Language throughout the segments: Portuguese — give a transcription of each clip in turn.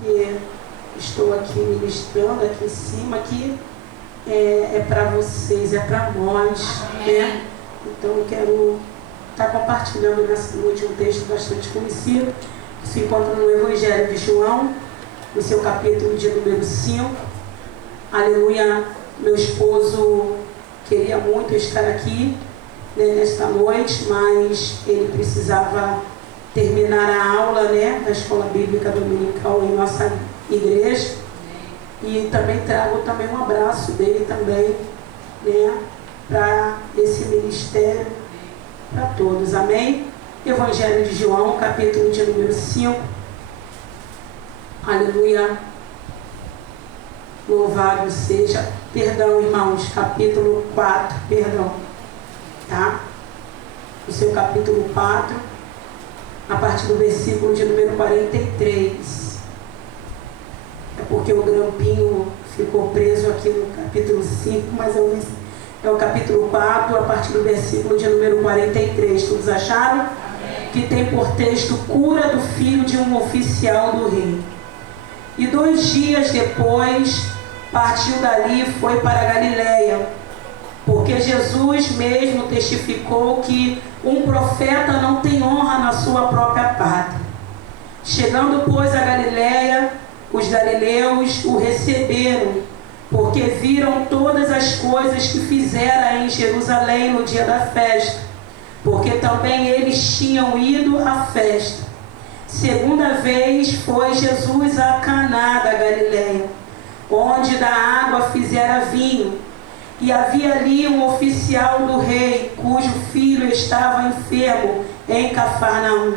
que estou aqui ministrando aqui em cima, que é para vocês, é para nós, né? Então eu quero estar compartilhando nessa noite um texto bastante conhecido, que se encontra no Evangelho de João, no seu capítulo de número 5. Aleluia, meu esposo queria muito estar aqui, né, nesta noite, mas ele precisava terminar a aula, né, da Escola Bíblica Dominical em nossa igreja. E também trago também um abraço dele também, né, para esse ministério, para todos, amém? Evangelho de João, capítulo de número 5. Aleluia, louvado seja, perdão, irmãos, capítulo 4, perdão, tá? O seu capítulo 4, a partir do versículo de número 43. É porque o grampinho ficou preso aqui no capítulo 5, mas é o capítulo 4, a partir do versículo de número 43. Todos acharam? Amém. Que tem por texto: cura do filho de um oficial do rei. E 2 dias depois, partiu dali e foi para a Galileia, porque Jesus mesmo testificou que um profeta não tem honra na sua própria pátria. Chegando, pois, a Galileia, os galileus o receberam, porque viram todas as coisas que fizera em Jerusalém no dia da festa, porque também eles tinham ido à festa. Segunda vez foi Jesus a Caná da Galileia, onde da água fizera vinho. E havia ali um oficial do rei, cujo filho estava enfermo em Cafarnaum.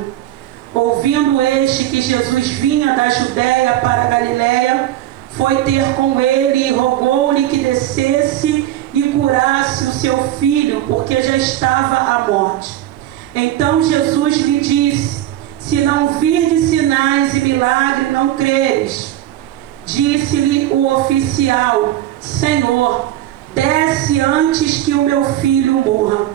Ouvindo este que Jesus vinha da Judéia para a Galileia, foi ter com ele e rogou-lhe que descesse e curasse o seu filho, porque já estava à morte. Então Jesus lhe disse: se não virdes sinais e milagres, não creres. Disse-lhe o oficial: Senhor, desce antes que o meu filho morra.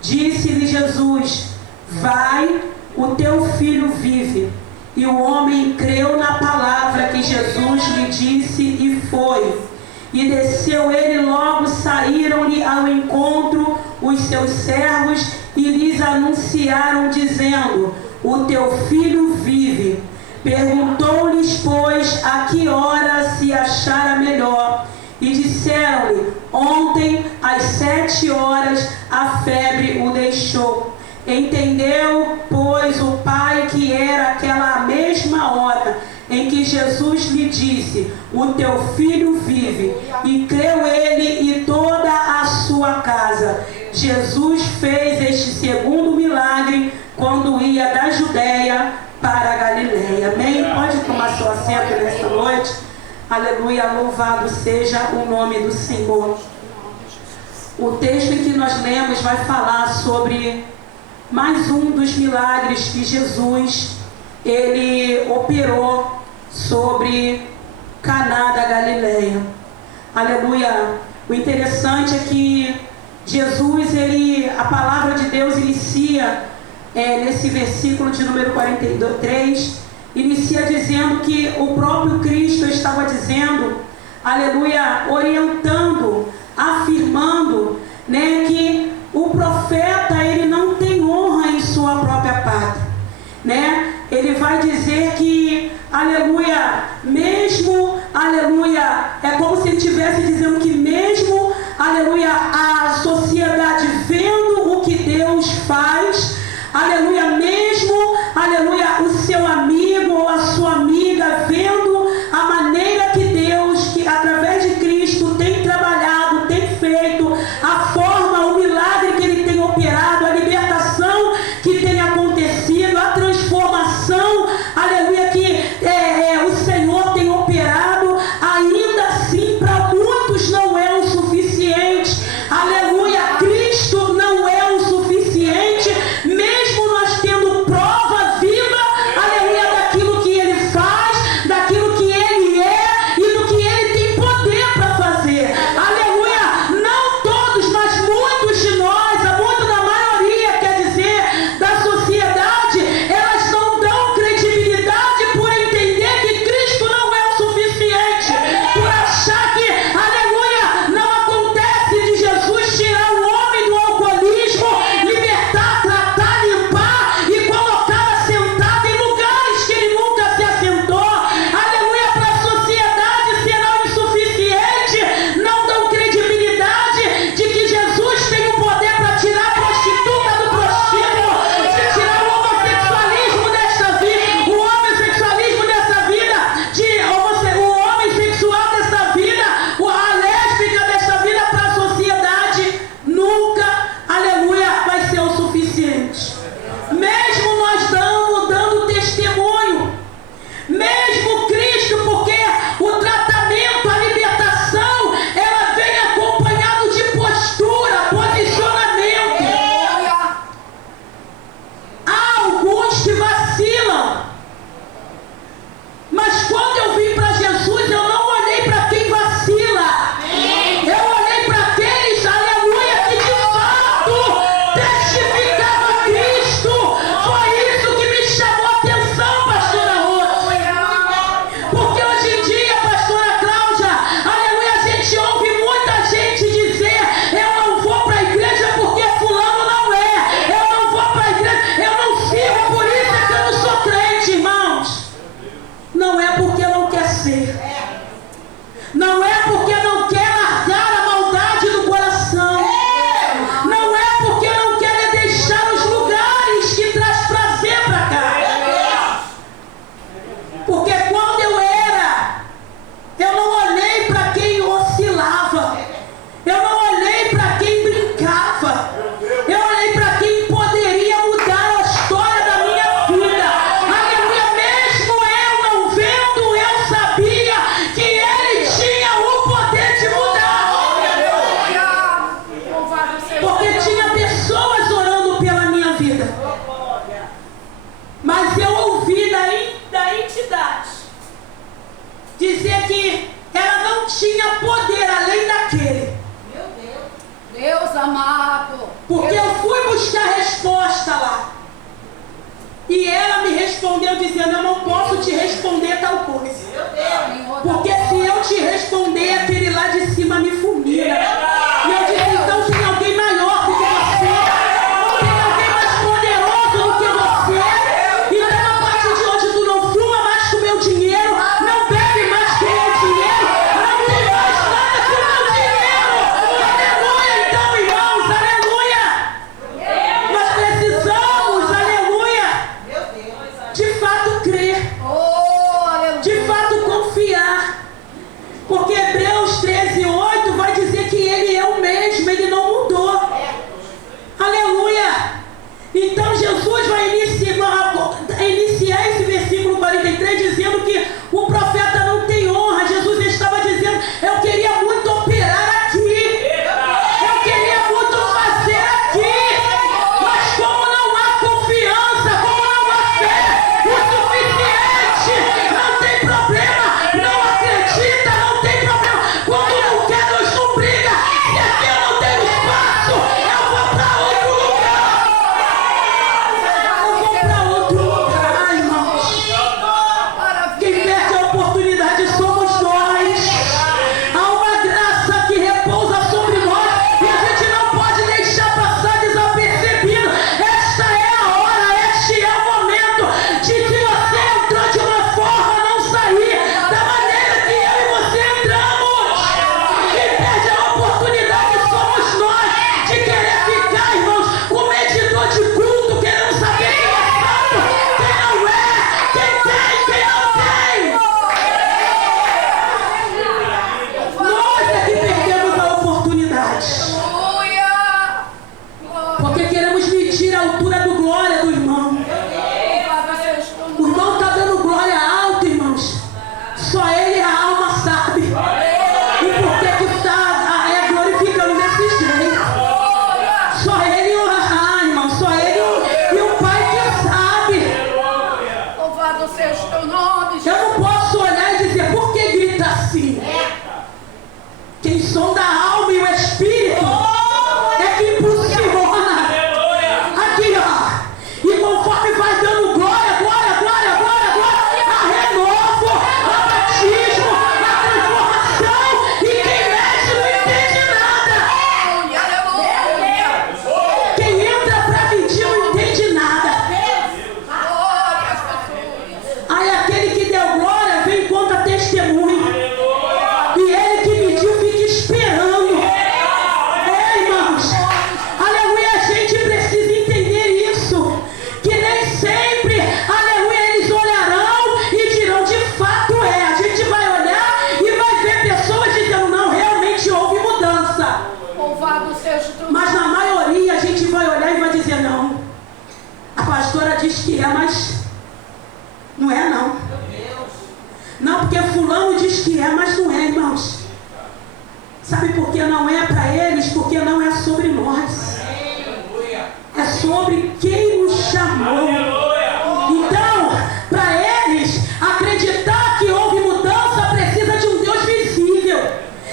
Disse-lhe Jesus: vai, o teu filho vive. E o homem creu na palavra que Jesus lhe disse e foi. E desceu ele, logo saíram-lhe ao encontro os seus servos e lhes anunciaram, dizendo: o teu filho vive. Perguntou-lhes, pois, a que hora se achara melhor. E disseram-lhe: ontem, às 7 horas, a febre o deixou. Entendeu, pois, o pai que era aquela mesma hora em que Jesus lhe disse: o teu filho vive. E creu ele e toda a sua casa. Jesus fez este segundo milagre quando ia da Judéia para a Galileia. Amém? Pode tomar seu assento nesta noite. Aleluia, louvado seja o nome do Senhor. O texto em que nós lemos vai falar sobre mais um dos milagres que Jesus ele operou sobre Caná da Galileia. Aleluia. O interessante é que Jesus, a palavra de Deus inicia nesse versículo de número 43, inicia dizendo que o próprio Cristo estava dizendo, aleluia, orientando, afirmando, né, que o profeta ele não tem honra em sua própria pátria, né? Ele vai dizer que, aleluia, mesmo, aleluia, é como se ele estivesse dizendo que mesmo, aleluia, a sociedade vendo o que Deus faz, aleluia, mesmo, aleluia, o seu amigo ou a sua amiga vendo a maneira que Deus, que através de Cristo tem trabalhado, tem feito, a forma, o milagre que ele tem operado, a libertação que tem acontecido, a transformação, aleluia, que o Senhor tem operado, ainda assim para muitos não é o suficiente, aleluia. fazer. Não é porque não quer largar a maldade do coração. Não é porque não quer deixar os lugares que traz prazer para cá. Porque quando eu não olhei para quem oscilava. Eu não olhei para quem brincava. Eu olhei para quem poderia mudar a história da minha vida. Aleluia, mesmo eu não vendo, eu sabia que Ele tinha o poder de mudar. Porque tinha pessoas orando pela minha vida. Mas eu ouvi da entidade dizer que ela não tinha poder além daquele. Deus amado. Porque eu fui buscar resposta lá. E ela me respondeu dizendo: eu não posso te responder tal coisa. Porque se eu te responder, aquele lá de cima me fulmina. E eu disse: então tem alguém maior do que você. Tem alguém mais poderoso do que você. Então a partir de hoje tu não fuma mais com o meu dinheiro. Não bebe mais com o meu dinheiro. Não tem mais nada com o meu dinheiro. Aleluia, então, irmãos, aleluia. Nós precisamos, aleluia, de fato crer, Oh, aleluia. de fato confiar. Porque Hebreus 13:8 vai dizer que Ele é o mesmo, Ele não mudou. Aleluia. Então Jesus vai iniciar esse versículo 43 dizendo que o profeta não tem honra. Jesus estava dizendo: eu queria muito operar aqui. Eu queria muito fazer aqui. Mas como não há confiança, como não há fé o suficiente, não tem problema. Não acredita, não tem problema. Quando não quer, Deus não briga. Se aqui eu não tenho espaço, eu vou para outro lugar. Eu vou para outro lugar, irmãos. Quem perde a oportunidade somos nós. Há uma graça que repousa sobre nós e a gente não pode deixar passar desapercebido. Esta é a hora, este é o momento de, se você entrou de uma forma, não sair da maneira que eu e você entramos. Quem perde a oportunidade somos nós de querer ficar, irmãos, com medidor de culto, querendo saber quem é santo, quem não é, quem tem, quem não tem. Nós é que perdemos a oportunidade. Aleluia. Glória. Porque queremos medir a altura do glória do irmão. Louvado seja o O nome. irmão está dando glória alta, irmãos. Só ele, a alma, sabe. E por que está glorificando desse jeito? Só ele, irmão, só ele e o Pai que sabe. Louvado seja o teu nome. Eu não posso olhar e dizer: por que grita assim? Quem sonda a alma e o espírito é que impulsiona. Aqui, ó. E conforme vai dando glória, glória, glória, glória, glória, a renovo, a batismo, a transformação. E quem mexe não entende nada. Aleluia. Quem entra pra mentir não entende nada. Glória a Jesus. Aí aquele que deu glória vem e conta testemunho. E ele que mediu fica esperando. É, irmãos. Aleluia, a gente precisa entender isso. Que nem sempre, aleluia, eles olharão e dirão: de fato é. A gente vai olhar e vai ver pessoas dizendo: não, realmente houve mudança. Louvado seja o teu nome. Mas na maioria a gente vai olhar e vai dizer: não. A pastora diz que é, mas não é não. Não, porque fulano diz que é, mas não é, irmãos. Sabe por que não é para eles? Porque não é sobre nós. É sobre quem nos chamou. Então, para eles, acreditar que houve mudança precisa de um Deus visível,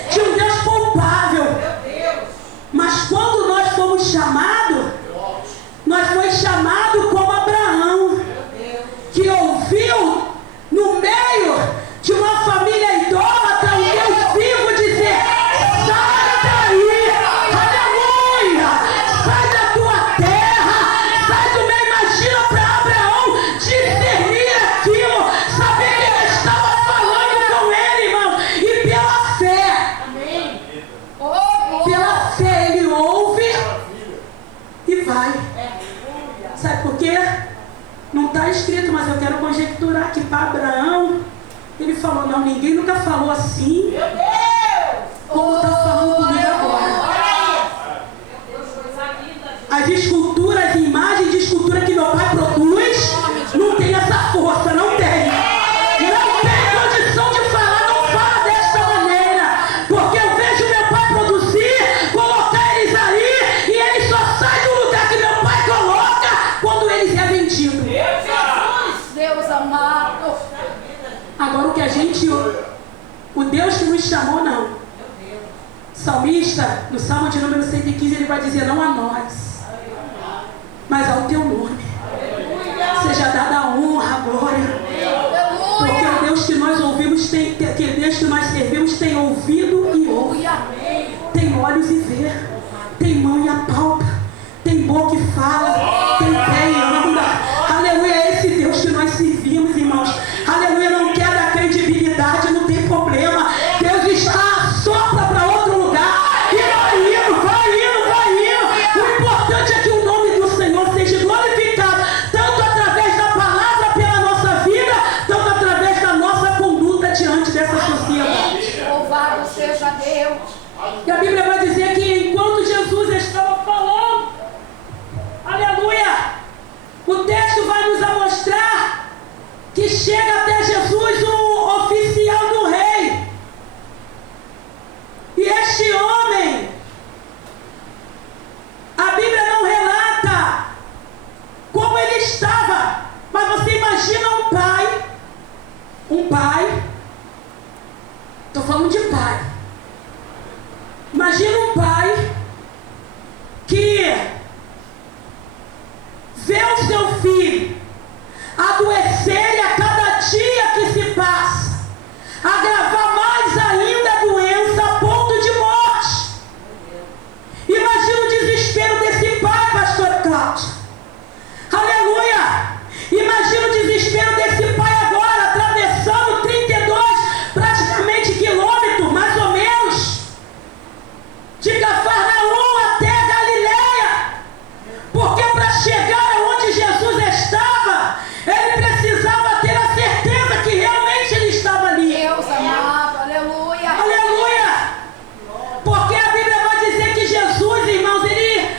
de um Deus palpável. Mas quando nós fomos chamados, nós fomos chamados como Abraão, que ouviu no meio de uma família idólatra o Deus vivo dizer: sai daí, aleluia, sai da tua terra, sai do meio. Imagina para falou, não, ninguém nunca falou assim. Meu Deus! Como está falando comigo agora. As esculturas, as imagens de escultura que meu pai produz, não tem essa força, não tem. Não tem condição de falar, não fala desta maneira. Porque eu vejo meu pai produzir, colocar eles ali, e eles só saem do lugar que meu pai coloca quando eles é vendido. Deus amado. Agora o que a gente, o Deus que nos chamou, não. O salmista, no Salmo de número 115, ele vai dizer, não a nós, mas ao teu nome seja dada a honra, a glória. Porque o Deus que nós ouvimos, que Deus que nós servimos tem ouvido e ouve, tem olhos e vê, tem mão e apalpa, tem boca e fala, tem pé e anda. Aleluia, é esse Deus que nós servimos, irmãos. Aleluia, não quer dar credibilidade, não tem problema. Deus está, sopra para outro lugar e vai indo, vai indo, vai indo. O importante é que o nome do Senhor seja glorificado, tanto através da palavra pela nossa vida, tanto através da nossa conduta diante dessa sociedade. Louvado seja Deus. E a Bíblia vai dizer que enquanto Jesus estava falando, aleluia, o texto vai nos mostrar que chega até Jesus um oficial do rei. E este homem, a Bíblia não relata como ele estava, mas você imagina um pai, estou falando de pai, imagina um pai que vê o seu filho adoecer e a cada dia que se passa, agravar mais ainda a doença a ponto de morte. Imagina o desespero desse pai, pastor Cláudio. Aleluia! Imagina o desespero desse pai agora, atravessando 32 praticamente quilômetros, mais ou menos, de Cafarnaum até Galileia. Porque para chegar aonde Jesus estava, ele precisava ter a certeza que realmente ele estava ali. Deus amado, aleluia. Aleluia! Porque a Bíblia vai dizer que Jesus, irmãos, ele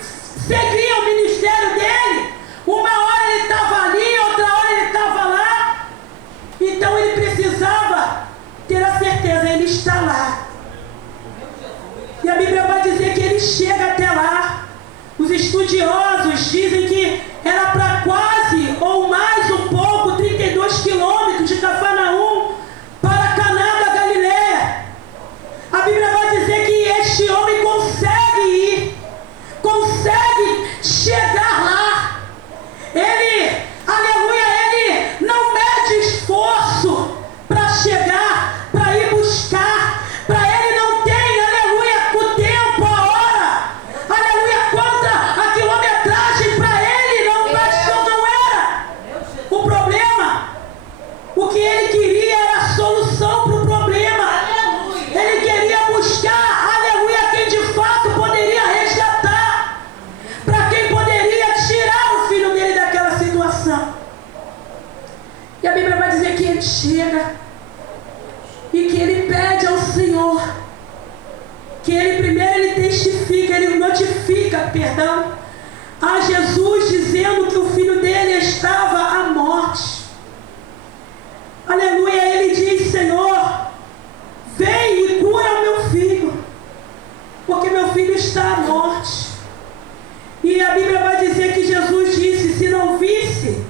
seguia o ministério dele. Uma hora ele estava ali, outra hora ele estava lá. Então ele precisava ter a certeza, ele está lá. E a Bíblia vai dizer que ele chega até lá. Os estudiosos dizem que era para quase ou mais um pouco 32 quilômetros de Cafarnaum para Caná da Galileia. A Bíblia vai dizer que este homem consegue ir, consegue chegar lá. Ele, aleluia, ele não mede esforço para chegar, para ir buscar. Para ele não tem, aleluia, o tempo, a hora, aleluia, quanta a quilometragem para ele não baixou, não era o problema. O que ele queria era a solução para o problema. Ele queria buscar, aleluia, quem de fato poderia resgatar, para quem poderia tirar o filho dele daquela situação. E a Bíblia vai dizer que ele chega e que ele pede ao Senhor, que ele primeiro ele testifica, ele notifica, perdão, a Jesus, dizendo que o filho dele estava à morte. Aleluia, ele diz, Senhor, vem e cura o meu filho, porque meu filho está à morte. E a Bíblia vai dizer que Jesus disse, se não visse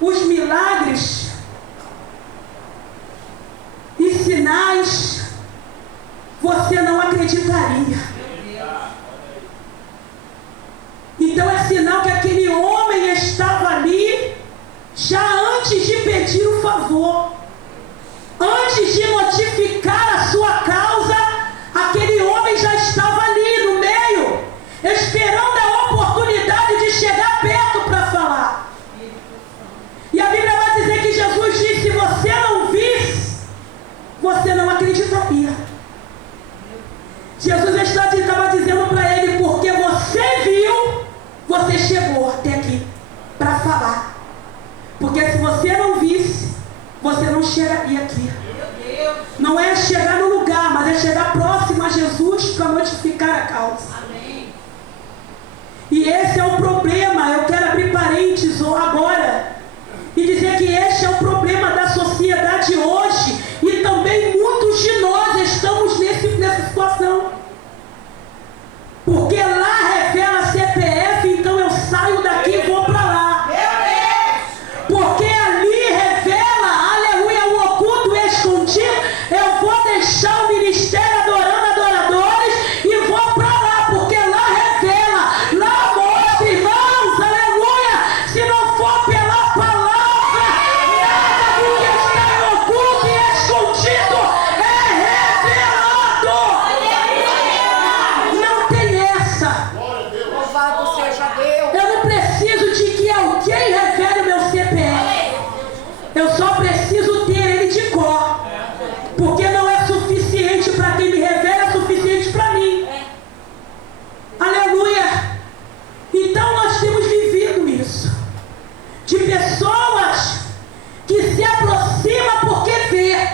os milagres e sinais, você não acreditaria. Então é sinal que aquele homem estava ali já antes de pedir o favor, antes de notificar a sua causa. Aquele homem já estava ali no meio, esperando a oportunidade de chegar perto para falar. E a Bíblia vai dizer que Jesus disse, se você não visse, você não acreditaria. Jesus estava dizendo para ele, porque você viu, você chegou até aqui para falar. Porque se você não visse, você não chegaria aqui. Não é chegar no lugar, mas é chegar próximo a Jesus para notificar a causa. Amém. E esse é o problema. Eu quero abrir parênteses agora e dizer que este é o problema da sociedade hoje. E também muitos de nós estamos nessa situação. Porque lá revela CPF, então eu saio daqui e vou para lá. Porque ali revela, aleluia, o oculto escondido. Eu vou deixar o ministério adorando adoradores e vou para lá. Porque lá revela, lá mostra, irmãos, aleluia. Se não for pela palavra, nada do que está em oculto e escondido é revelado. Não tem essa. Louvado seja Deus. Eu não preciso de que alguém revele o meu CPF. Eu só preciso ter ele de cor. Porque não é suficiente para quem me revela, é suficiente para mim. Aleluia. Então nós temos vivido isso. De pessoas que se aproximam porque vê.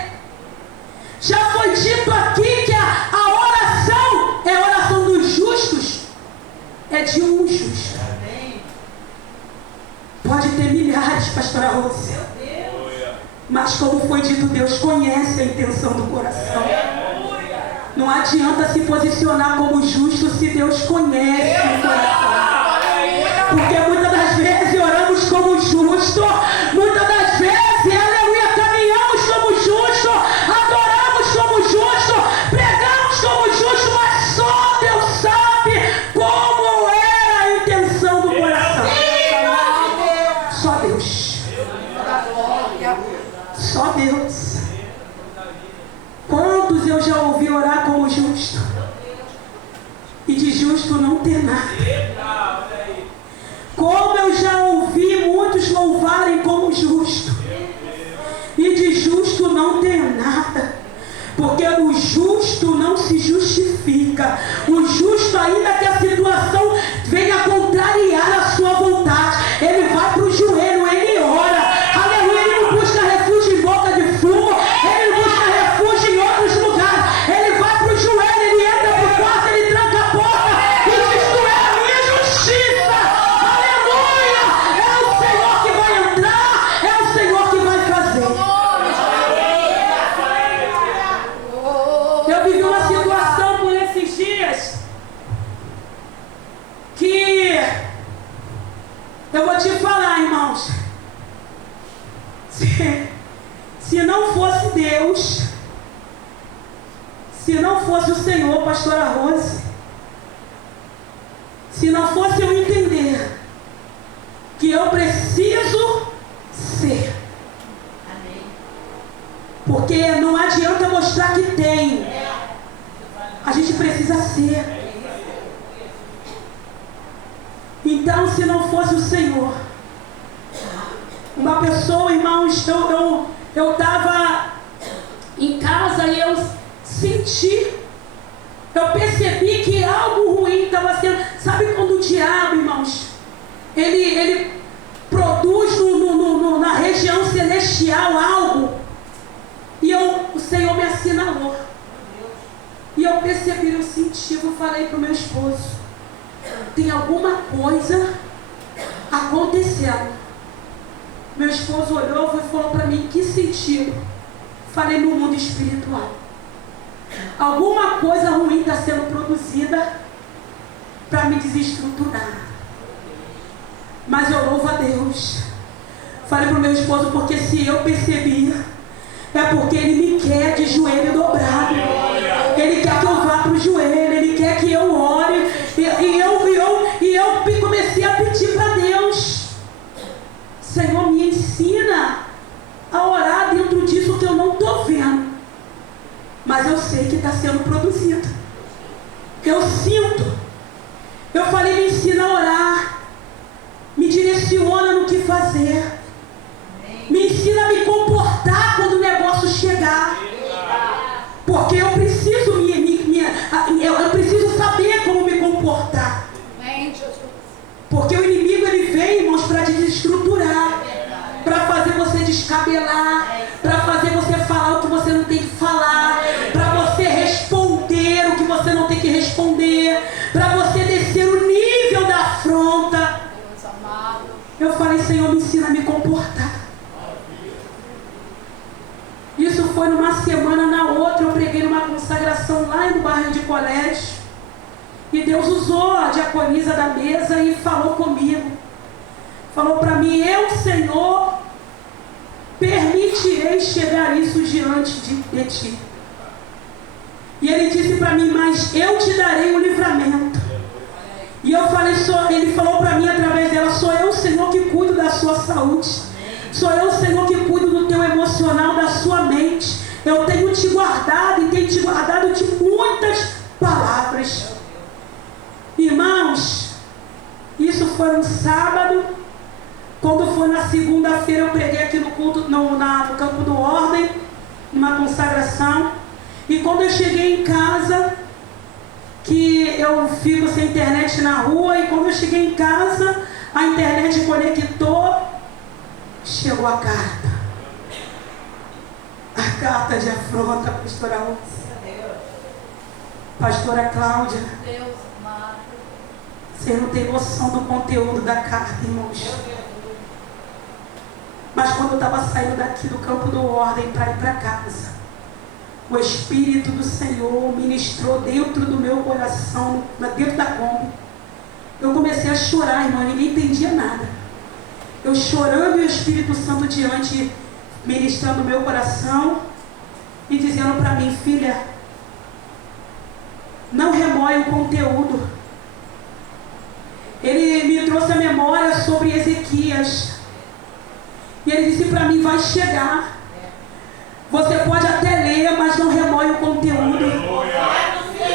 Já foi dito aqui que a oração é a oração dos justos. É de um justo. Pode ter milhares, pastora Rose. Mas como foi dito, Deus conhece a intenção do coração. Não adianta se posicionar como justo se Deus conhece o coração. Porque muitas das vezes oramos como justo, muitas das vezes, aleluia, caminhamos como justo, adoramos como justo, pregamos como justo, mas só Deus sabe como era a intenção do coração. Só Deus. Só Deus. Quantos eu já ouvi orar como justo e de justo não ter nada? Como eu já ouvi muitos louvarem como justo e de justo não ter nada? Porque o justo não se justifica. O justo, ainda que a situação venha contrariar a sua vontade, ele vai para o joelho, ele ora. Aleluia, ele não busca refúgio em boca de fumo, ele não busca refúgio em outros lugares. Ele vai para o joelho, ele entra para o quarto, ele tranca a porta e diz: tu é a minha justiça. Aleluia, é o Senhor que vai entrar, é o Senhor que vai fazer. Eu vivi uma situação por esses dias que eu vou te falar, irmãos. Se não fosse Deus, se não fosse o Senhor, pastora Rose, se não fosse eu entender que eu preciso ser, porque não adianta mostrar que tem, a gente precisa ser. Então, se não fosse o Senhor, uma pessoa, irmãos, eu estava em casa e eu senti, eu percebi que algo ruim estava sendo. Sabe quando o diabo, irmãos, ele produz na região celestial algo, e o Senhor me assinalou. E eu percebi, eu senti, eu falei para o meu esposo: tem alguma coisa acontecendo. Meu esposo olhou e falou para mim: que sentido? Falei: no mundo espiritual. Alguma coisa ruim está sendo produzida para me desestruturar. Mas eu louvo a Deus. Falei para o meu esposo: porque se eu percebi, é porque Ele me quer de joelho dobrado. Ele quer que eu vá para o joelho, Ele quer que eu ore. E eu comecei a pedir para Deus: Senhor, me ensina a orar dentro disso que eu não estou vendo, mas eu sei que está sendo produzido. Eu sinto. Eu falei: me ensina a orar, me direciona no que fazer, me ensina a me comportar quando o negócio chegar, porque eu preciso eu preciso saber como me comportar. Porque o inimigo, ele vem, irmãos, para desestruturar, para fazer você descabelar, para fazer você falar o que você não tem que falar, semana, na outra, eu preguei numa consagração lá no bairro de Colégio. E Deus usou a diaconisa da mesa e falou comigo. Falou para mim: eu, Senhor, permitirei chegar isso diante de ti. E ele disse para mim: mas eu te darei o livramento. E eu falei, ele falou para mim através dela: sou eu, Senhor, que cuido da sua saúde. Sou eu, Senhor, que cuido do teu emocional, da sua mente. Eu tenho te guardado e tenho te guardado de muitas palavras. Irmãos, isso foi um sábado. Quando foi na segunda-feira, eu preguei aqui no culto, no Campo do Ordem, numa consagração. E quando eu cheguei em casa, que eu fico sem internet na rua, e quando eu cheguei em casa, a internet conectou, chegou a carta. A carta de afronta, pastora Lúcia, pastora Cláudia. Você não tem noção do conteúdo da carta, irmãos. Mas quando eu estava saindo daqui do Campo do Ordem para ir para casa, o Espírito do Senhor ministrou dentro do meu coração, dentro da Kombi. Eu comecei a chorar, irmão, ninguém entendia nada. Eu chorando e o Espírito Santo diante, ministrando o meu coração e dizendo para mim: filha, não remoe o conteúdo. Ele me trouxe a memória sobre Ezequias. E ele disse para mim: vai chegar. Você pode até ler, mas não remoe o conteúdo.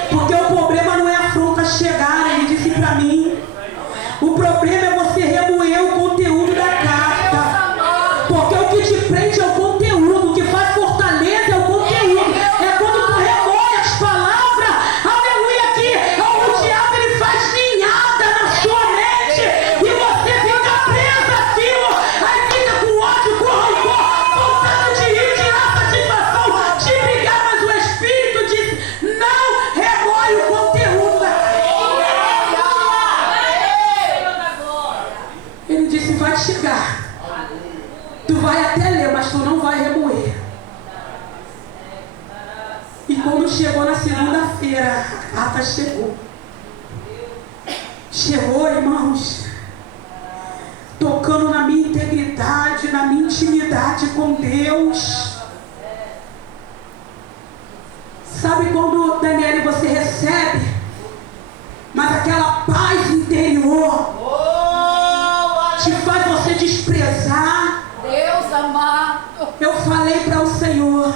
Porque o problema não é a afronta chegar. Ele disse para mim: o problema é você remoer o conteúdo da carta. Porque o que te prende é o conteúdo. O que faz fortaleza é o conteúdo. É quando tu remoe as palavras. Aleluia, que o diabo ele faz ninhada na sua mente. E você fica presa aquilo. Aí fica com ódio, com rancor, vontade de ir, tirar satisfação, de brigar. Mas o Espírito diz: não remoe o conteúdo da carta. Ele disse: vai chegar. Tu vai até ler, mas tu não vai remoer. E quando chegou na segunda-feira, a carta chegou. Chegou, irmãos, tocando na minha integridade, na minha intimidade com Deus. Sabe quando, Daniela, você recebe, mas aquela paz interior te faz você desprezar? Deus amado. Eu falei para o Senhor: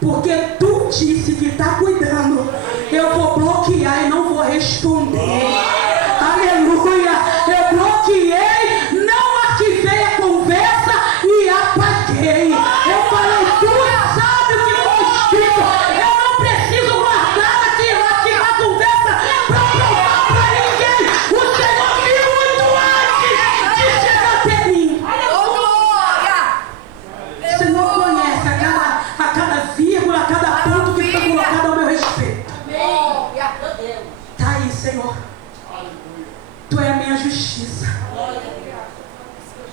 porque tu disse que está cuidando, eu vou bloquear e não vou responder. Aleluia! Eu bloqueei, não arquivei a conversa e apaguei. Eu falei: tu sabe o que foi escrito. Eu não preciso guardar arquivar a conversa para provar para ninguém. O Senhor viu muito antes de chegar até mim. Oh, glória! O Senhor conhece a cada vírgula, a cada ponto que foi colocado ao meu respeito. Glória! Está aí, Senhor. Tu é a minha justiça.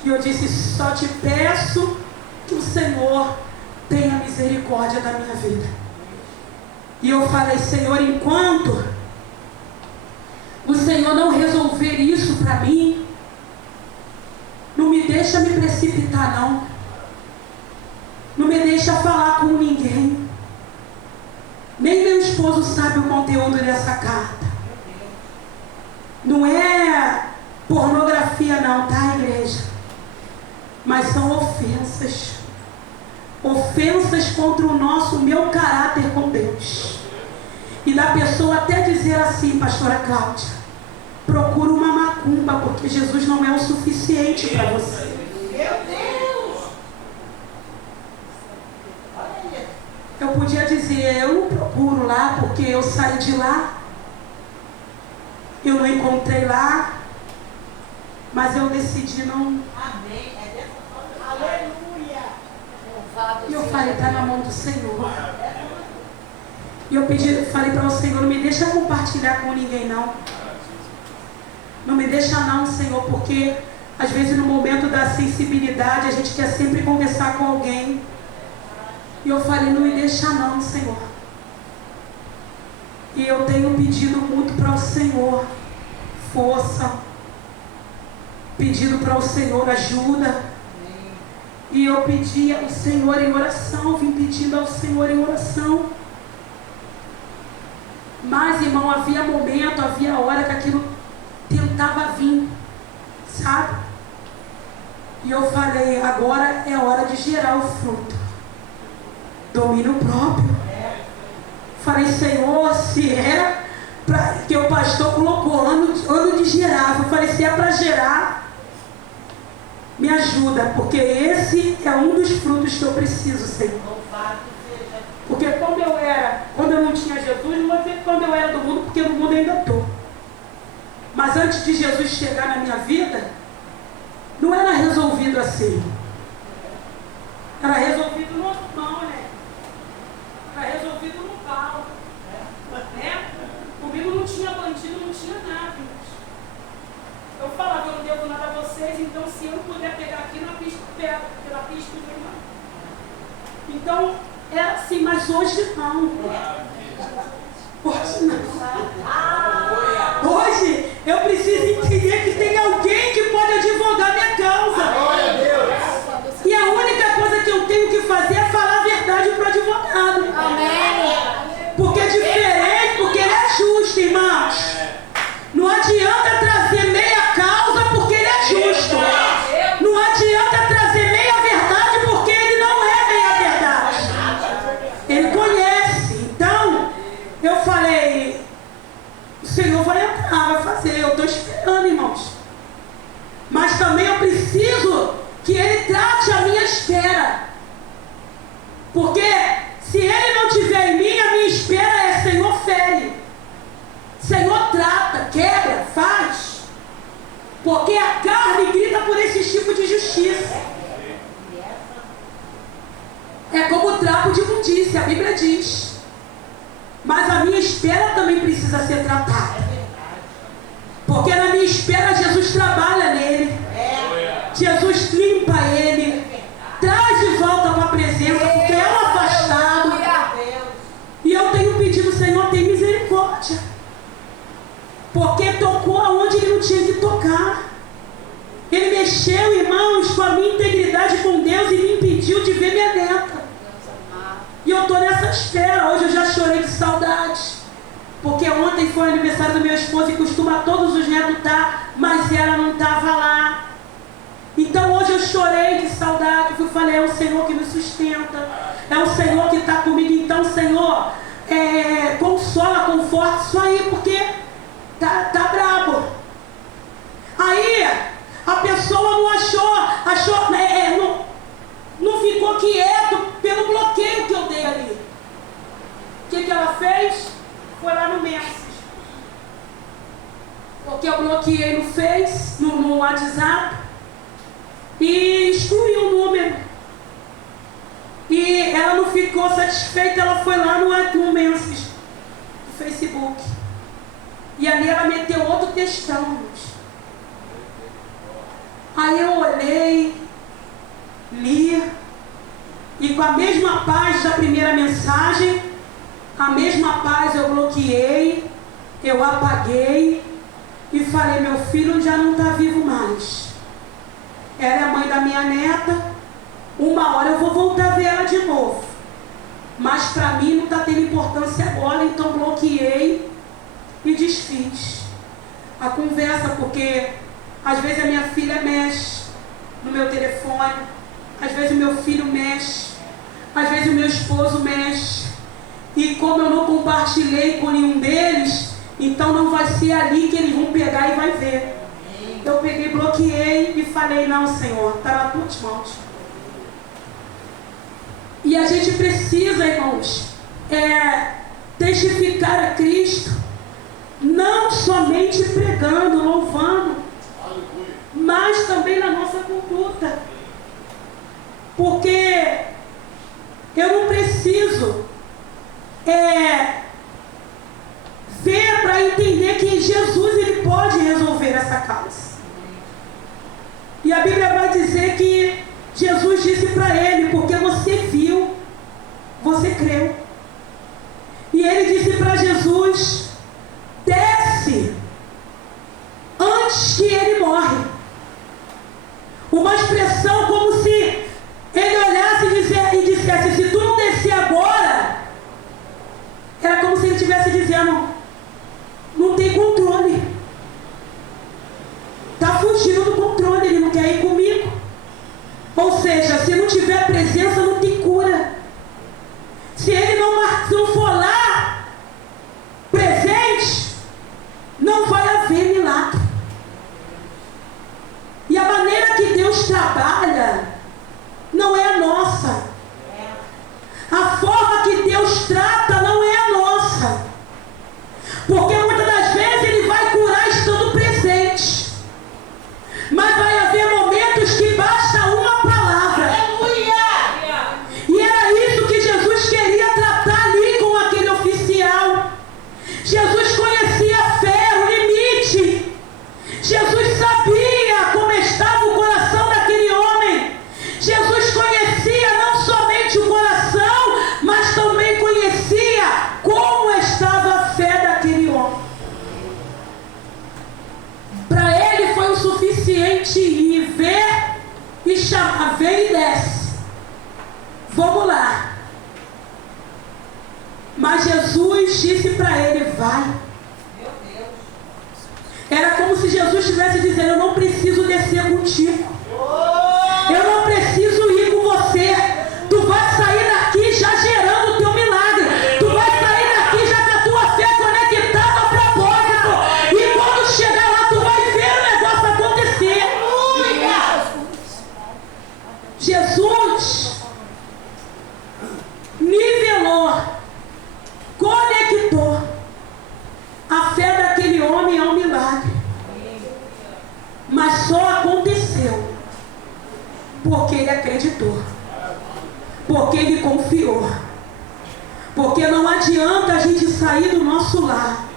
E eu disse: só te peço que o Senhor tenha misericórdia da minha vida. E eu falei: Senhor, enquanto o Senhor não resolver isso para mim, não me deixa me precipitar, não. Não me deixa falar com ninguém. Nem meu esposo sabe o conteúdo dessa carta. Não é pornografia não, tá, igreja? Mas são ofensas. Ofensas contra o meu caráter com Deus. E da pessoa até dizer assim: pastora Cláudia, procura uma macumba, porque Jesus não é o suficiente para você. Meu Deus! Eu podia dizer: eu não procuro lá porque eu saí de lá, eu não encontrei lá, mas eu decidi não. Amém. É dessa forma. Aleluia! E eu falei: está na mão do Senhor. E eu falei para o Senhor: não me deixa compartilhar com ninguém não. Não me deixa não, Senhor, porque às vezes no momento da sensibilidade a gente quer sempre conversar com alguém. E eu falei, não me deixa não, Senhor. E eu tenho pedido muito para o Senhor força, pedido para o Senhor ajuda. E eu pedi ao Senhor em oração, vim pedindo ao Senhor em oração. Mas, irmão, havia momento, havia hora que aquilo tentava vir, sabe? E eu falei, agora é hora de gerar o fruto. Domínio próprio. Falei, Senhor, se é que o pastor colocou ano de gerar, eu falei, se é para gerar, me ajuda, porque esse é um dos frutos que eu preciso, Senhor. Porque quando eu não tinha Jesus, não vou dizer quando eu era do mundo, porque no mundo ainda estou. Mas antes de Jesus chegar na minha vida, não era resolvido assim. Era resolvido no pão, né? Era resolvido no pau. Né? Comigo não tinha bandido, não tinha nada. Eu falava, eu não devo nada a vocês, então se eu puder pegar aqui na pista, eu pego, porque na pista eu não. Então, era assim, mas hoje não. Hoje não. Hoje eu preciso entender que tem alguém que pode advogar minha causa. E a única coisa que eu tenho que fazer é falar a verdade para o advogado. Porque é diferente, porque ele é justo, irmãos. Não adianta trazer meia causa porque ele é justo. Não adianta trazer meia verdade porque ele não é meia verdade. Ele conhece. Então, eu falei, o Senhor vai entrar, vai fazer. Eu estou esperando, irmãos. Mas também eu preciso que Ele trate a minha espera. Porque se Ele não tiver em mim, a minha espera é Senhor, fere. Senhor, trata, quebra, faz. Porque a carne grita por esse tipo de justiça. É como o trapo de imundícia, a Bíblia diz. Mas a minha espera também precisa ser tratada. Porque na minha espera Jesus trabalha nele. Jesus limpa ele. Traz de volta para a presença, porque é um afastado. E eu tenho pedido, Senhor, tem misericórdia. Porque tocou aonde ele não tinha que tocar. Ele mexeu, irmãos, com a minha integridade com Deus e me impediu de ver minha neta. E eu estou nessa espera. Hoje eu já chorei de saudade. Porque ontem foi o aniversário do meu esposo e costuma todos os netos estar, mas ela não estava lá. Então hoje eu chorei de saudade. Eu falei, é o Senhor que me sustenta. É o Senhor que está comigo. Então, Senhor, consola, conforta isso aí, porque tá brabo. Aí a pessoa não achou, não ficou quieto pelo bloqueio que eu dei ali. O que ela fez? Foi lá no Messenger. Porque eu bloqueei no Face, no WhatsApp, e excluí o número. E ela não ficou satisfeita, ela foi lá no Messenger, no Facebook. E ali ela meteu outro textão. Aí eu olhei, li, e com a mesma paz da primeira mensagem, a mesma paz eu bloqueei, eu apaguei e falei, meu filho já não está vivo mais. Ela é a mãe da minha neta, uma hora eu vou voltar a ver ela de novo. Mas para mim não está tendo importância agora, então bloqueei e desfiz a conversa, porque às vezes a minha filha mexe no meu telefone, às vezes o meu filho mexe, às vezes o meu esposo mexe, e como eu não compartilhei com nenhum deles, então não vai ser ali que eles vão pegar e vai ver. Eu peguei, bloqueei e falei, não, Senhor, está nas tuas mãos. E a gente precisa, irmãos, testificar a Cristo, não somente pregando, louvando, mas também na nossa conduta. Porque eu não preciso ver para entender que Jesus ele pode resolver essa causa. E a Bíblia vai dizer que Jesus disse para ele, porque você viu você creu. E ele disse para Jesus: desce antes que ele morre. Uma expressão como se ele olhasse e dissesse: se tu não descer agora, era como se ele estivesse dizendo: não tem controle, está fugindo do controle, ele não quer ir comigo. Ou seja, se não tiver presença, não tem cura. Se ele não for lá presente, não vai haver milagre. E a maneira que Deus trabalha não é a nossa. A forma que Deus trata não é a nossa. Porque muitas das vezes Ele vai curar estando presente. Mas vai haver momentos que basta uma palavra. Aleluia! E era isso que Jesus queria tratar ali com aquele oficial. Jesus conhecia a fé, o limite. Jesus sabia como estava o coração daquele homem. Jesus conhecia não somente o coração, mas também conhecia como estava a fé daquele homem. Para ele foi o suficiente ir ver e chamar: vem e desce. Vamos lá. Mas Jesus disse para ele: vai. Meu Deus. Era como se Jesus estivesse dizendo: eu não preciso descer contigo. Eu não preciso ir com você. Tu vai sair daqui já gerando o teu milagre. Tu vai sair daqui já com a tua fé conectada ao propósito. E quando chegar lá, tu vai ver o negócio acontecer. Jesus nivelou, conectou a fé daquele homem ao milagre. Mas só aconteceu porque ele acreditou, porque ele confiou. Porque não adianta a gente sair do nosso lar,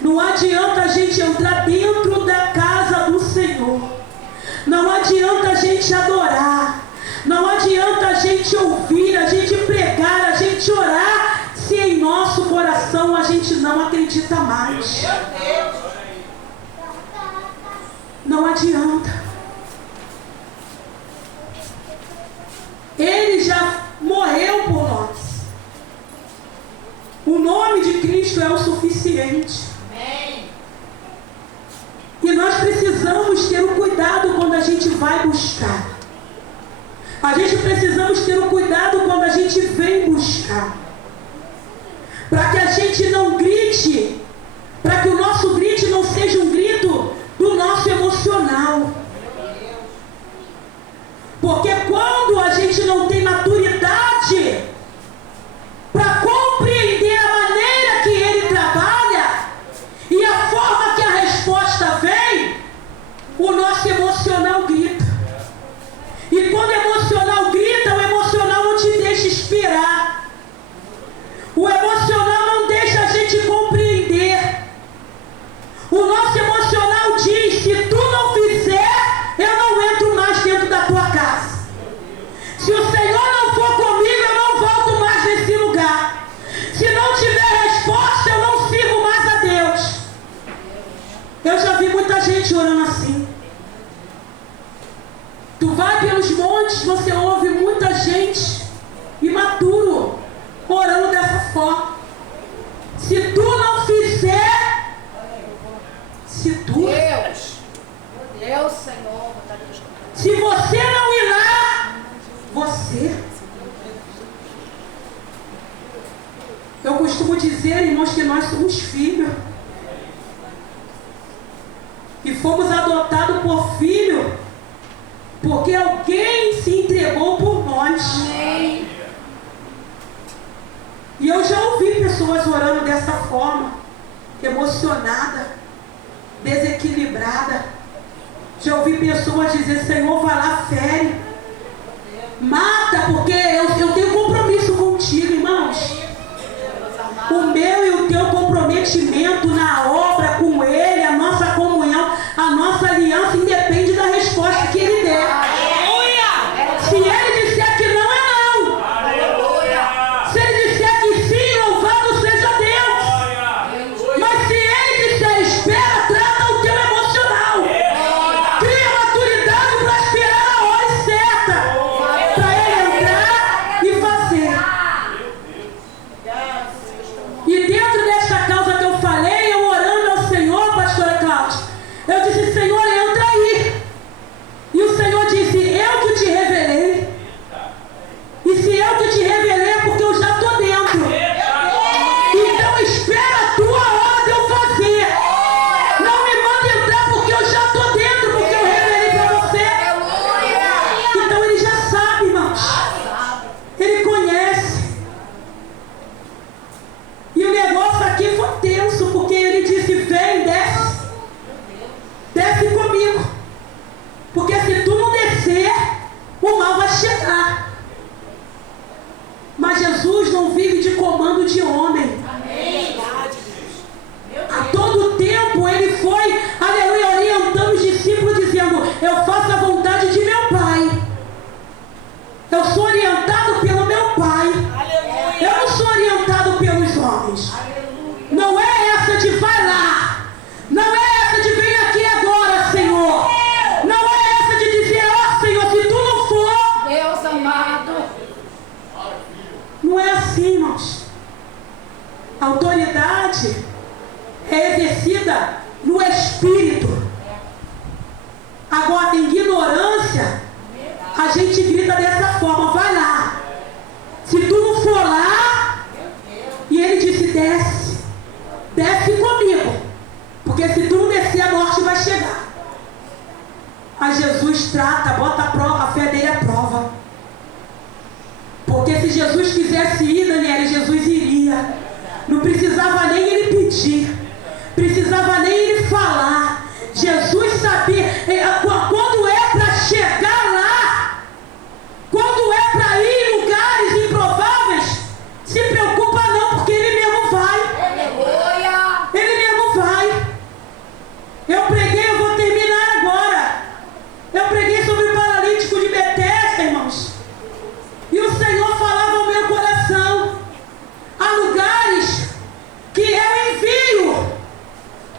não adianta a gente entrar dentro da casa do Senhor, não adianta a gente adorar, não adianta a gente ouvir, a gente pregar, a gente orar, se em nosso coração a gente não acredita mais. Meu Deus. Não adianta. Ele já morreu por nós. O nome de Cristo é o suficiente. Amém. E nós precisamos ter o cuidado quando a gente vai buscar. A gente precisamos ter o cuidado quando a gente vem buscar. Para que a gente não grite, para que o nosso grito não seja um grito do nosso emocional. Porque quando a gente não tem maturidade para compreender a maneira que ele trabalha e a forma que a resposta vem, o nosso emocional grita. E quando o emocional grita, o emocional não te deixa esperar. O emocional não deixa a gente compreender. O nosso emocional diz: se tu não fizer, eu não entro mais dentro da tua casa. Se o Senhor não for comigo, eu não volto mais nesse lugar. Se não tiver resposta, eu não sirvo mais a Deus. Eu já vi muita gente orando assim. Tu vai pelos montes, você ouve muita gente imaturo orando dessa forma. Se tu não fizer, Deus. Meu Deus, Senhor. se você não ir lá, eu costumo dizer, irmãos, que nós somos filhos. E fomos adotados por filho, porque alguém se entregou por nós. Amém. E eu já ouvi pessoas orando dessa forma, emocionada, desequilibrada. Já ouvi pessoas dizer: Senhor, vai lá, fere, mata, porque eu tenho compromisso contigo, irmãos. O meu e o teu comprometimento na obra com Ele, a nossa comunhão, a nossa aliança, independe da resposta que Ele der. Aleluia. Se Ele disser que não, é não. Aleluia. assim, irmãos. A autoridade é exercida no Espírito. Agora, em ignorância, a gente grita dessa forma: vai lá. Se tu não for lá, e ele disse: desce. Desce comigo. Porque se tu não descer, a morte vai chegar. Mas Jesus trata, bota a fé dele à prova. Porque se Jesus quisesse ir, Daniel, Jesus iria. Não precisava nem ele pedir. Precisava nem ele falar. Jesus sabia. Quando é para chegar lá, quando é para ir em lugares improváveis, se preocupa não, porque ele mesmo vai. Ele mesmo vai. Eu preguei, eu vou terminar agora. Eu preguei sobre o paralítico de Betesda, irmãos. E o Senhor falava ao meu coração: há lugares que eu envio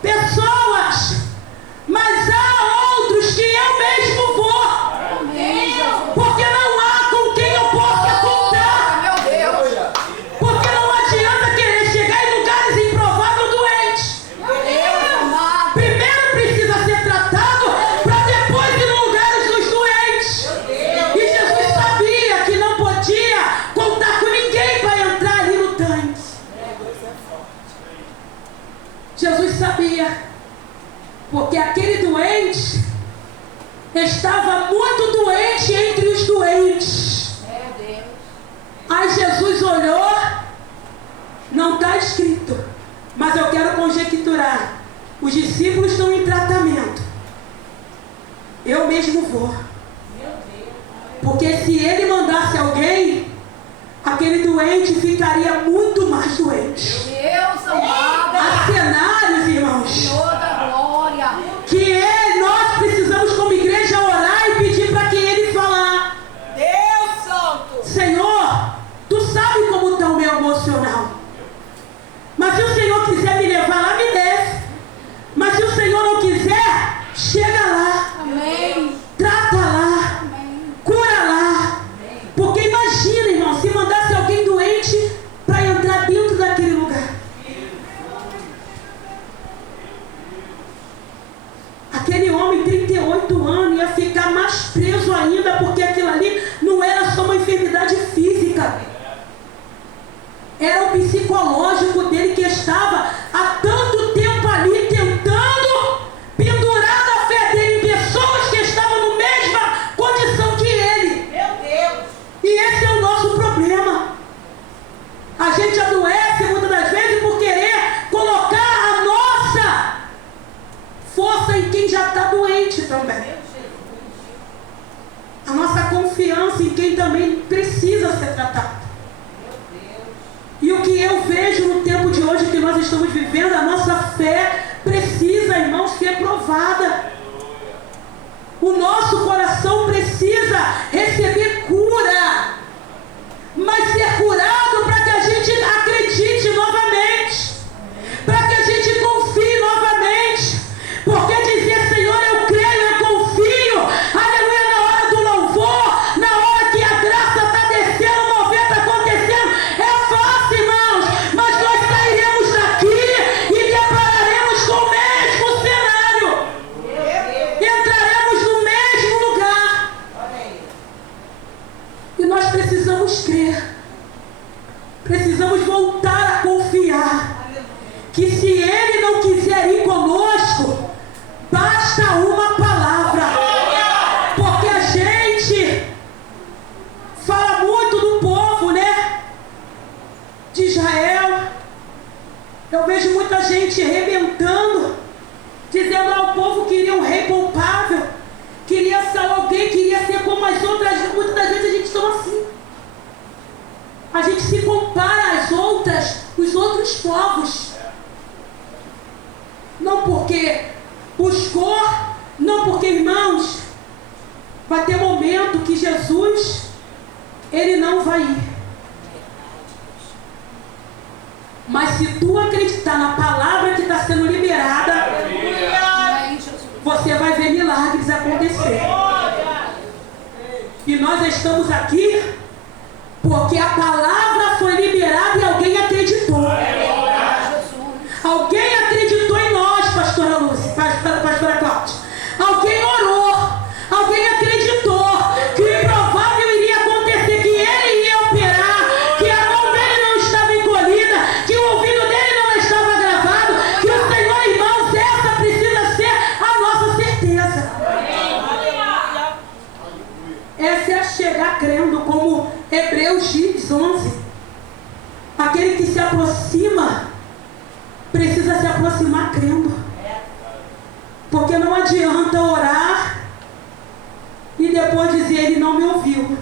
pessoas, mas há outros que eu mesmo vou. Porque não há com quem eu possa contar. Porque não adianta querer chegar em lugares improváveis doentes. Primeiro precisa ser tratado para depois ir em lugares dos doentes. E Jesus sabia que não podia contar com ninguém para entrar ali no tanque. Jesus sabia. Porque aquele doente estava muito doente entre os doentes. Aí Jesus olhou, não está escrito, mas eu quero conjecturar. Os discípulos estão em tratamento. Eu mesmo vou. Porque se ele mandasse alguém, aquele doente ficaria muito mais doente. Há cenários, irmãos, que nós precisamos como igreja orar e pedir para que ele falar: Deus Santo, Senhor, tu sabe como está o meu emocional. Mas se o Senhor quiser me levar lá, me leve. Mas se o Senhor não quiser, chega lá. amém. Trata lá. Cura lá. Porque imagina, irmão, se mandasse alguém doente para entrar dentro daquele lugar. Aquele homem, 38 anos, ia ficar mais preso ainda, porque aquilo ali não era só uma enfermidade física. Era o psicológico dele que estava há tanto tempo ali tentando pendurar a fé dele em pessoas que estavam na mesma condição que ele. E esse é o nosso problema. A gente adoece muitas das vezes por querer colocar a nossa força em quem já está doente também. A nossa confiança em quem também precisa ser tratado. E o que eu vejo no tempo de hoje que nós estamos vivendo, a nossa fé precisa, irmãos, ser provada. O nosso coração precisa receber cura, mas ser curado para que a gente acredite novamente, para que a gente confie novamente. Porque dizer: Senhor, eu creio, eu confio, aleluia, na hora do louvor, na hora que a graça está descendo, o mover está acontecendo, é fácil, irmãos. Mas nós sairemos daqui e depararemos com o mesmo cenário. Entraremos no mesmo lugar. E nós precisamos crer. Precisamos voltar a confiar que se Ele não quiser ir conosco, basta uma palavra. Porque a gente fala muito do povo, né? De Israel. Eu vejo muita gente arrebentando, dizendo: o povo queria um rei palpável, queria ser alguém, queria ser como as outras. Muitas das vezes a gente está assim. A gente se compara às outras, os outros povos. Não porque buscou, não porque, irmãos, vai ter momento que Jesus, ele não vai ir. Mas se tu acreditar na palavra que está sendo liberada, você vai ver milagres acontecer. E nós estamos aqui porque a palavra foi liberada e alguém acreditou. Alguém acreditou em nós, pastora Lúcia, pastora Cláudia. Alguém orou. Alguém acreditou que o improvável iria acontecer, que ele ia operar, que a mão dele não estava encolhida, que o ouvido dele não estava gravado, que o Senhor, irmãos, essa precisa ser a nossa certeza. Essa é a chegar crendo, como Hebreus diz 11. Aquele que se aproxima precisa se aproximar crendo. Porque não adianta orar e depois dizer ele não me ouviu.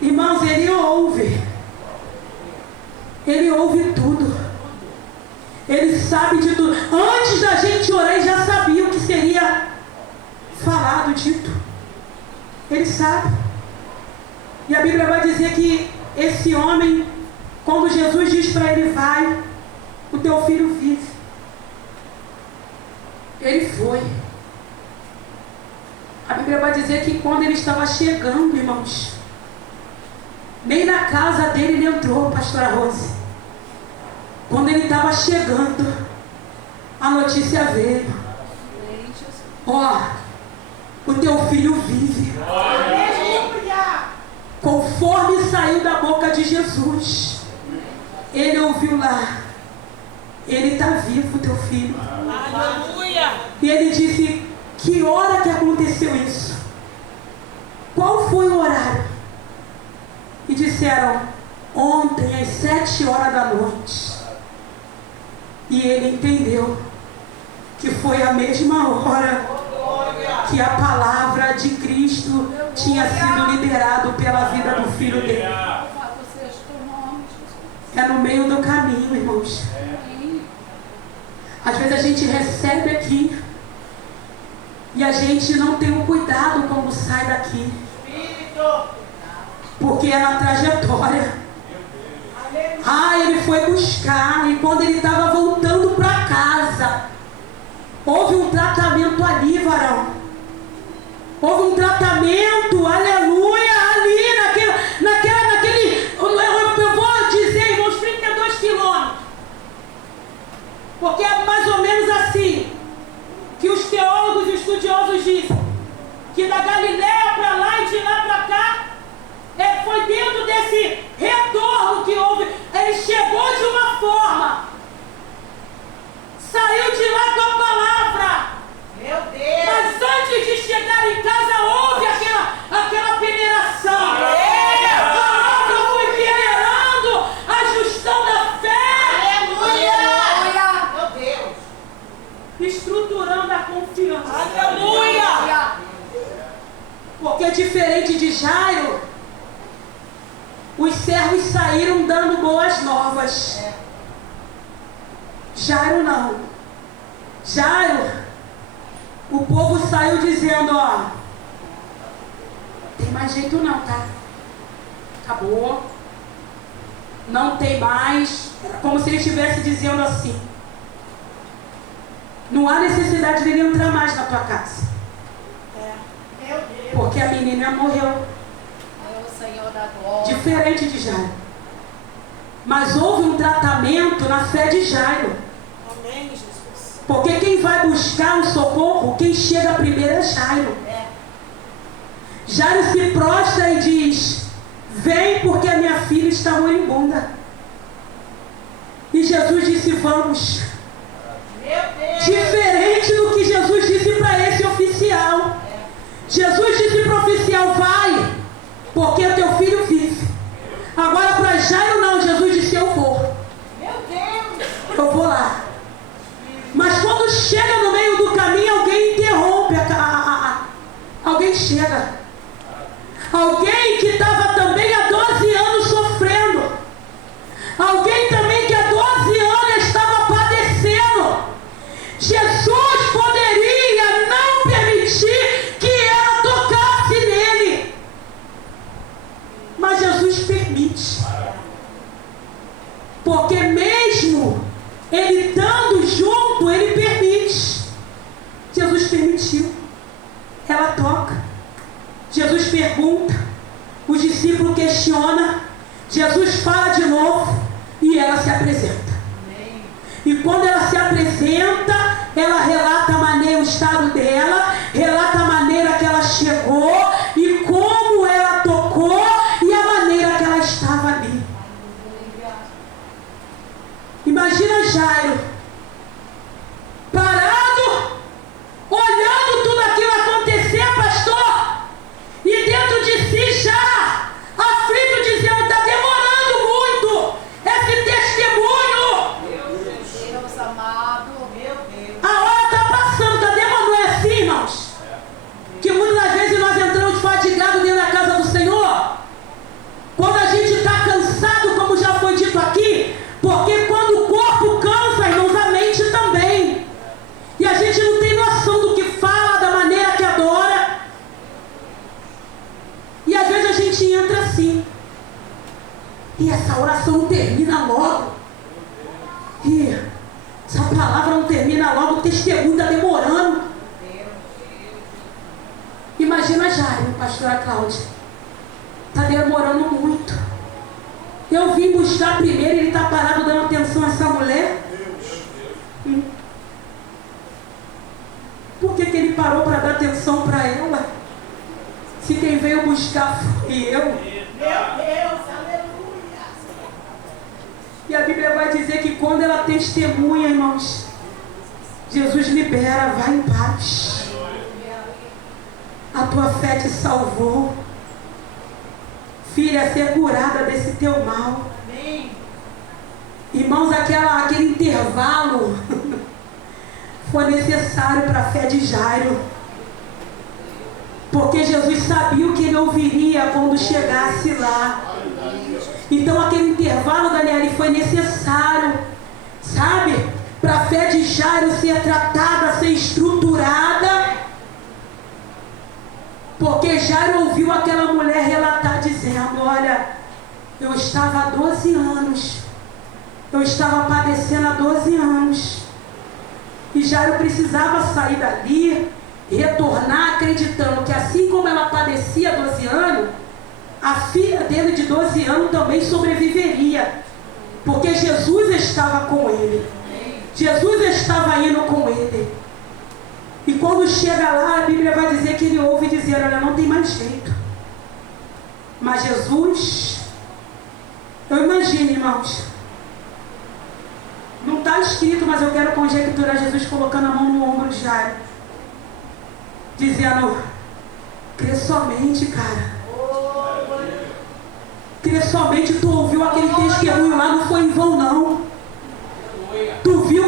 Irmãos, ele ouve. Ele ouve tudo. Ele sabe de tudo. Antes da gente orar, ele já sabia o que seria falado, dito. Ele sabe. E a Bíblia vai dizer que esse homem, quando Jesus diz para ele, vai, o teu filho vive. Ele foi. A Bíblia vai dizer que quando ele estava chegando, irmãos, nem na casa dele ele entrou, pastora Rose. Quando ele estava chegando, a notícia veio. Ó, o teu filho vive. Conforme saiu da boca de Jesus, ele ouviu lá, ele está vivo, teu filho. Aleluia. E ele disse, que hora que aconteceu isso? Qual foi o horário? E disseram, ontem às 7 horas da noite. E ele entendeu que foi a mesma hora que a palavra de Cristo tinha sido liberado pela vida do filho dele. É no meio do caminho, irmãos. Às vezes a gente recebe aqui e a gente não tem o cuidado quando sai daqui, porque é na trajetória. Ele foi buscar, e quando ele estava voltando para casa, houve um tratamento ali, varão. Houve um tratamento, aleluia, ali naquele, eu vou dizer, irmãos, 32 quilômetros. Porque é mais ou menos assim que os teólogos e estudiosos dizem, que da Galileia para lá e de lá para cá, foi dentro desse retorno que houve. Ele chegou de uma forma, saiu de lá com a palavra. Meu Deus. Mas antes de chegar em casa, houve aquela peneiração. A palavra foi peneirando, ajustando a fé. Aleluia. Meu Deus. Estruturando a confiança. Aleluia. Porque diferente de Jairo, os servos saíram dando boas novas. Jairo não. Jairo, o povo saiu dizendo, ó, tem mais jeito não, tá? Acabou. Não tem mais. Era como se ele estivesse dizendo assim, não há necessidade dele entrar mais na tua casa. Meu Deus. Porque a menina morreu. Senhor da glória. Diferente de Jairo. Mas houve um tratamento na fé de Jairo. Amém, Jesus. Porque quem vai buscar o socorro, quem chega primeiro é Jairo. Jairo se prostra e diz, vem porque a minha filha está moribunda. E Jesus disse, vamos. Meu Deus. Diferente do que Jesus disse para esse oficial. Jesus disse para o oficial, vai, porque o teu filho vive. Agora para Jairo não, Jesus disse, eu vou. Meu Deus. Eu vou lá. Mas quando chega no meio do caminho, alguém interrompe. Alguém chega. Alguém que estava também há 12 anos sofrendo. Alguém também que há 12 anos estava padecendo. Jesus poderia não permitir que ela tocasse nele. Mas Jesus permite. Porque mesmo ele estando junto, ele permite. Jesus permitiu. Ela toca. Jesus pergunta. O discípulo questiona. Jesus fala de novo e ela se apresenta. Amém. E quando ela se apresenta, ela relata a maneira, o estado dela, relata a maneira que ela chegou e como ela tocou e a maneira que ela estava ali. Imagina Jairo parado, olhando tudo aquilo acontecer, pastor, e dentro de si já aflito, dizendo: está demorando muito esse testemunho. Meu Deus amado, meu Deus. A hora está passando, está demorando. Não é assim, irmãos? Que muitas das vezes nós entramos fadigados dentro da casa do Senhor, quando a gente está cansado, como já foi dito aqui, porque quando o corpo cansa, irmãos, a mente também. E a gente não tem noção do que fala, da maneira que adora. E às vezes a gente entra assim. E essa oração não termina logo. E essa palavra não termina logo, o testemunho está demorando. Imagina Jairo, pastora Cláudia. Está demorando muito. Eu vim buscar primeiro e ele está parado dando atenção a essa mulher. Por que ele parou para dar atenção para ela? Se quem veio buscar fui eu. Meu Deus, aleluia. E a Bíblia vai dizer que quando ela testemunha, irmãos, Jesus libera, vai em paz. A tua fé te salvou. Filha, ser curada desse teu mal. Amém. Irmãos, aquele intervalo foi necessário para a fé de Jairo, porque Jesus sabia o que ele ouviria quando chegasse lá. Então aquele intervalo, Daniela, foi necessário, sabe, para a fé de Jairo ser tratada, ser estruturada, porque Jairo ouviu aquela mulher relatar dizendo: olha, eu estava há 12 anos, eu estava padecendo há 12 anos, e Jairo precisava sair dali, retornar acreditando que assim como ela padecia há 12 anos, a filha dele de 12 anos também sobreviveria, porque Jesus estava com ele, Jesus estava indo com ele. E quando chega lá, a Bíblia vai dizer que ele ouve dizer: olha, não tem mais jeito. Mas Jesus, eu imagino, irmãos, não está escrito, mas eu quero conjecturar Jesus colocando a mão no ombro de Jairo, dizendo: crê somente, cara. Crê somente. Tu ouviu aquele testemunho lá, não foi em vão, não. Tu viu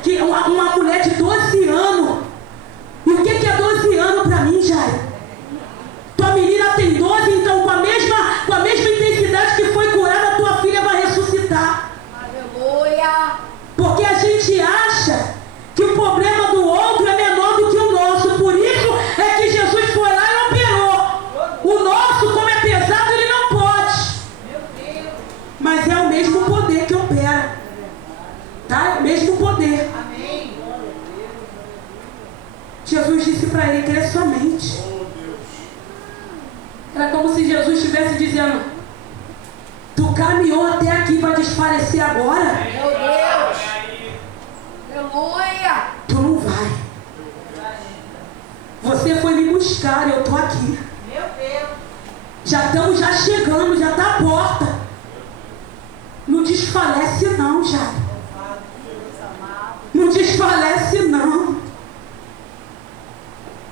que uma mulher de 12 anos. E o que é 12 anos para mim, Jairo? Tua menina tem 12, então com a mesma intensidade que foi curada, tua filha vai ressuscitar. Aleluia. Porque a gente acha que o problema do outro é menor do que o nosso. Por isso é que Jesus foi lá e operou. O nosso, como é pesado, ele não pode. Meu Deus. Mas é o mesmo poder que opera. Tá? É o mesmo poder. Amém. Jesus disse para ele: crê somente. Era como se Jesus estivesse dizendo: tu caminhou até aqui para desfalecer agora? Meu Deus. Aleluia. Tu não vai. Você foi me buscar, eu estou aqui. Meu Deus. Já estamos chegando, já está a porta. Não desfalece não, Jairo. Não desfalece não.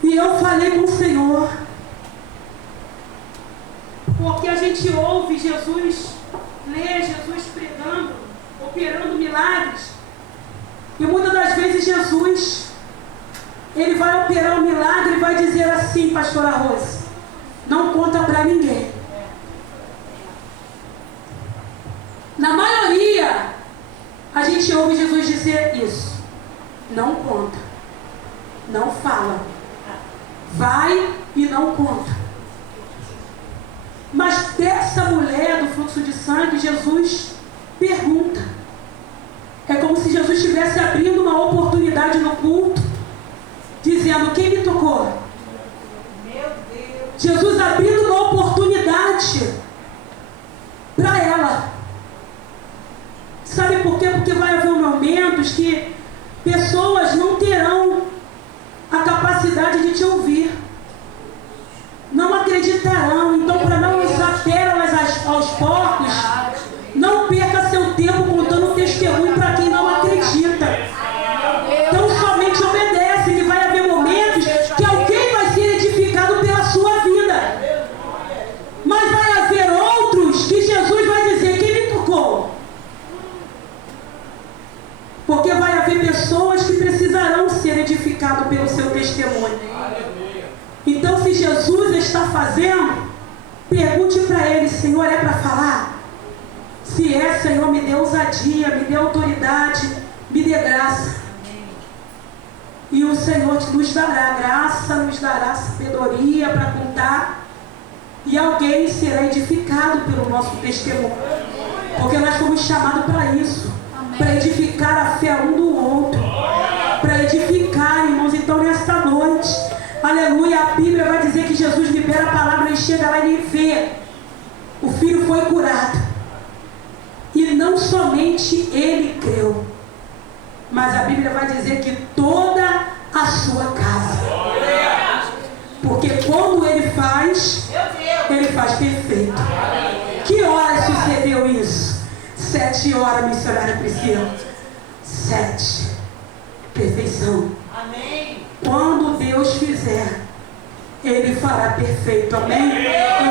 E eu falei com o Senhor, porque a gente ouve Jesus, lê Jesus pregando, operando milagres, e muitas das vezes Jesus, ele vai operar um milagre e vai dizer assim: pastora Rose, não conta para ninguém. Na maioria, a gente ouve Jesus dizer isso: não conta, não fala, vai e não conta. Mas dessa mulher do fluxo de sangue, Jesus pergunta. É como se Jesus estivesse abrindo uma oportunidade no culto, dizendo: quem me tocou? Meu Deus. Jesus abrindo uma oportunidade para momentos que pessoas não terão a capacidade de te ouvir. Não acreditarão. Então, para não usar pérolas aos porcos, não perca seu tempo contando testemunho para quem não acredita. Então, somente obedece, que vai haver momentos que alguém vai ser edificado pela sua vida. Mas vai haver outros que Jesus vai dizer: quem me tocou? Porque vai haver pessoas que precisarão ser edificadas pelo seu testemunho. Então, se Jesus está fazendo, pergunte para Ele: Senhor, é para falar? Se é, Senhor, me dê ousadia, me dê autoridade, me dê graça. E o Senhor nos dará graça, nos dará sabedoria para contar. E alguém será edificado pelo nosso testemunho. Porque nós fomos chamados para isso. Para edificar a fé um do outro. Para edificar, irmãos. Então, nesta noite, aleluia, a Bíblia vai dizer que Jesus libera a palavra e chega lá e vê. O filho foi curado. E não somente ele creu, mas a Bíblia vai dizer que toda a sua casa. Porque quando ele faz perfeito. Que horas sucedeu isso? 7 horas, missionária Priscila. 7. Perfeição. Amém. Quando Deus fizer, Ele fará perfeito. Amém? Eu